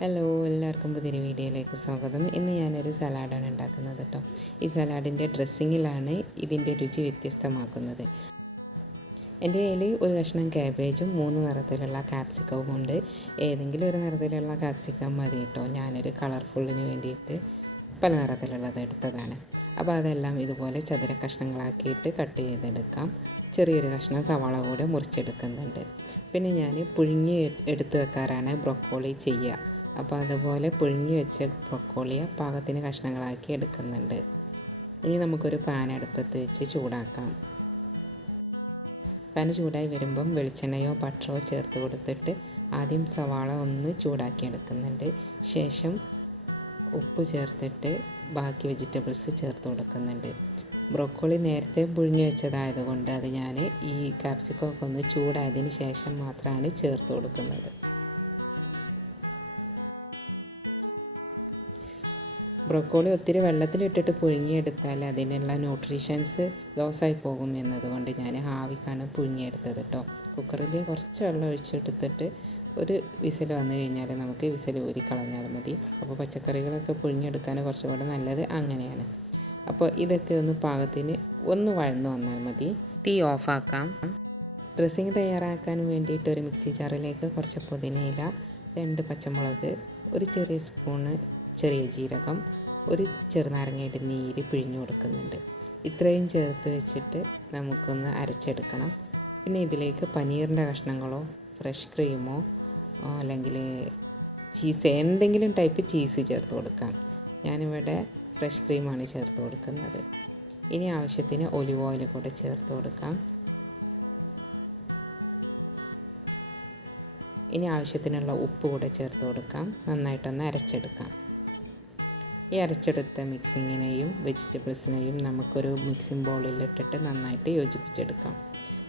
Hello, എല്ലാവർക്കും പുതിയൊരു വീഡിയോയിലേക്ക് സ്വാഗതം. ഇന്ന് ഞാനൊരു സലാഡാണ് ഉണ്ടാക്കുന്നത് കേട്ടോ. ഈ സലാഡിൻ്റെ ഡ്രസ്സിങ്ങിലാണ് ഇതിൻ്റെ രുചി വ്യത്യസ്തമാക്കുന്നത്. എൻ്റെ കയ്യിൽ ഒരു കഷ്ണം കാബേജും 3 നിറത്തിലുള്ള ക്യാപ്സിക്കവും ഉണ്ട്. ഏതെങ്കിലും ഒരു നിറത്തിലുള്ള ക്യാപ്സിക്കം മതി കേട്ടോ. ഞാനൊരു കളർഫുള്ളിന് വേണ്ടിയിട്ട് പല നിറത്തിലുള്ളത് എടുത്തതാണ്. അപ്പോൾ അതെല്ലാം ഇതുപോലെ ചതുര കഷ്ണങ്ങളാക്കിയിട്ട് കട്ട് ചെയ്തെടുക്കാം. ചെറിയൊരു കഷ്ണം സവാള കൂടെ മുറിച്ചെടുക്കുന്നുണ്ട്. പിന്നെ ഞാൻ പുഴുങ്ങി എടുത്ത് വെക്കാറാണ് ബ്രൊക്കോളി ചെയ്യുക. അപ്പോൾ അതുപോലെ പുഴുങ്ങി വെച്ച ബ്രൊക്കോളിയെ പാകത്തിന് കഷ്ണങ്ങളാക്കി എടുക്കുന്നുണ്ട്. ഇനി നമുക്കൊരു പാൻ അടുപ്പത്ത് വെച്ച് ചൂടാക്കാം. പാൻ ചൂടായി വരുമ്പം വെളിച്ചെണ്ണയോ ബട്ടറോ ചേർത്ത് കൊടുത്തിട്ട് ആദ്യം സവാള ഒന്ന് ചൂടാക്കി എടുക്കുന്നുണ്ട്. ശേഷം ഉപ്പ് ചേർത്തിട്ട് ബാക്കി വെജിറ്റബിൾസ് ചേർത്ത് കൊടുക്കുന്നുണ്ട്. ബ്രൊക്കോളി നേരത്തെ പുഴുങ്ങി വെച്ചതായതുകൊണ്ട് അത് ഞാൻ ഈ ക്യാപ്സിക്കമൊക്കെ ഒന്ന് ചൂടായതിന് ശേഷം മാത്രമാണ് ചേർത്ത് കൊടുക്കുന്നത്. ബ്രൊക്കോളി ഒത്തിരി വെള്ളത്തിലിട്ടിട്ട് പുഴുങ്ങിയെടുത്താൽ അതിനുള്ള ന്യൂട്രീഷൻസ് ലോസായി പോകും എന്നതുകൊണ്ട് ഞാൻ ആവിക്കാണ് പുഴുങ്ങിയെടുത്തത് കേട്ടോ. കുക്കറിൽ കുറച്ച് വെള്ളം ഒഴിച്ചെടുത്തിട്ട് ഒരു വിസിൽ വന്നു കഴിഞ്ഞാൽ നമുക്ക് വിസിൽ ഊരി കളഞ്ഞാൽ മതി. അപ്പോൾ പച്ചക്കറികളൊക്കെ പുഴുങ്ങിയെടുക്കാൻ കുറച്ചുകൂടെ നല്ലത് അങ്ങനെയാണ്. അപ്പോൾ ഇതൊക്കെ ഒന്ന് പാകത്തിന് ഒന്ന് വഴന്നു വന്നാൽ മതി. തീ ഓഫാക്കാം. ഡ്രസ്സിങ് തയ്യാറാക്കാൻ വേണ്ടിയിട്ട് ഒരു മിക്സി ജാറിലേക്ക് കുറച്ച് പുതിനയില, 2 പച്ചമുളക്, ഒരു ചെറിയ സ്പൂണ് ചെറിയ ജീരകം, ഒരു ചെറുനാരങ്ങയുടെ നീര് പിഴിഞ്ഞു കൊടുക്കുന്നുണ്ട്. ഇത്രയും ചേർത്ത് വെച്ചിട്ട് നമുക്കൊന്ന് അരച്ചെടുക്കണം. പിന്നെ ഇതിലേക്ക് പനീറിൻ്റെ കഷ്ണങ്ങളോ ഫ്രഷ് ക്രീമോ അല്ലെങ്കിൽ ചീസ്, എന്തെങ്കിലും ടൈപ്പ് ചീസ് ചേർത്ത് കൊടുക്കാം. ഞാനിവിടെ ഫ്രഷ് ക്രീമാണ് ചേർത്ത് കൊടുക്കുന്നത്. ഇനി ആവശ്യത്തിന് ഒലിവ് ഓയിൽ കൂടെ ചേർത്ത് കൊടുക്കാം. ഇനി ആവശ്യത്തിനുള്ള ഉപ്പ് കൂടെ ചേർത്ത് കൊടുക്കാം. നന്നായിട്ടൊന്ന് അരച്ചെടുക്കാം. ഈ അരച്ചെടുത്ത മിക്സിങ്ങിനെയും വെജിറ്റബിൾസിനെയും നമുക്കൊരു മിക്സിംഗ് ബൗളിലിട്ടിട്ട് നന്നായിട്ട് യോജിപ്പിച്ചെടുക്കാം.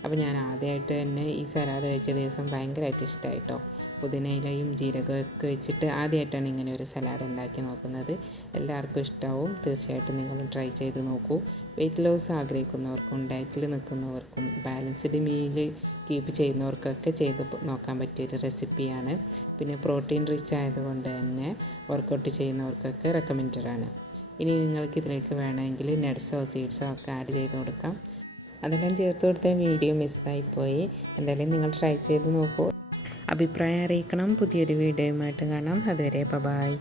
അപ്പോൾ ഞാൻ ആദ്യമായിട്ട് തന്നെ ഈ സലാഡ് കഴിച്ച ദിവസം ഭയങ്കരമായിട്ട് ഇഷ്ടമായിട്ടോ. പുതിനയിലയും ജീരകമൊക്കെ വെച്ചിട്ട് ആദ്യമായിട്ടാണ് ഇങ്ങനെ ഒരു സലാഡ് ഉണ്ടാക്കി നോക്കുന്നത്. എല്ലാവർക്കും ഇഷ്ടമാവും. തീർച്ചയായിട്ടും നിങ്ങൾ ട്രൈ ചെയ്ത് നോക്കൂ. വെയിറ്റ് ലോസ് ആഗ്രഹിക്കുന്നവർക്കും ഡയറ്റിൽ നിൽക്കുന്നവർക്കും ബാലൻസ്ഡ് മീൽ കീപ്പ് ചെയ്യുന്നവർക്കൊക്കെ ചെയ്ത് നോക്കാൻ പറ്റിയൊരു റെസിപ്പിയാണ്. പിന്നെ പ്രോട്ടീൻ റിച്ച് ആയതുകൊണ്ട് തന്നെ വർക്കൗട്ട് ചെയ്യുന്നവർക്കൊക്കെ റെക്കമെൻഡഡ് ആണ്. ഇനി നിങ്ങൾക്ക് ഇതിലേക്ക് വേണമെങ്കിൽ നട്ട്സോ സീഡ്സോ ഒക്കെ ആഡ് ചെയ്ത് കൊടുക്കാം. അതെല്ലാം ചേർത്ത് കൊടുത്ത വീഡിയോ മിസ്സായിപ്പോയി. എന്തായാലും നിങ്ങൾ ട്രൈ ചെയ്ത് നോക്കൂ. അഭിപ്രായം അറിയിക്കണം. പുതിയൊരു വീഡിയോയുമായിട്ട് കാണാം. അതുവരെ ബൈ.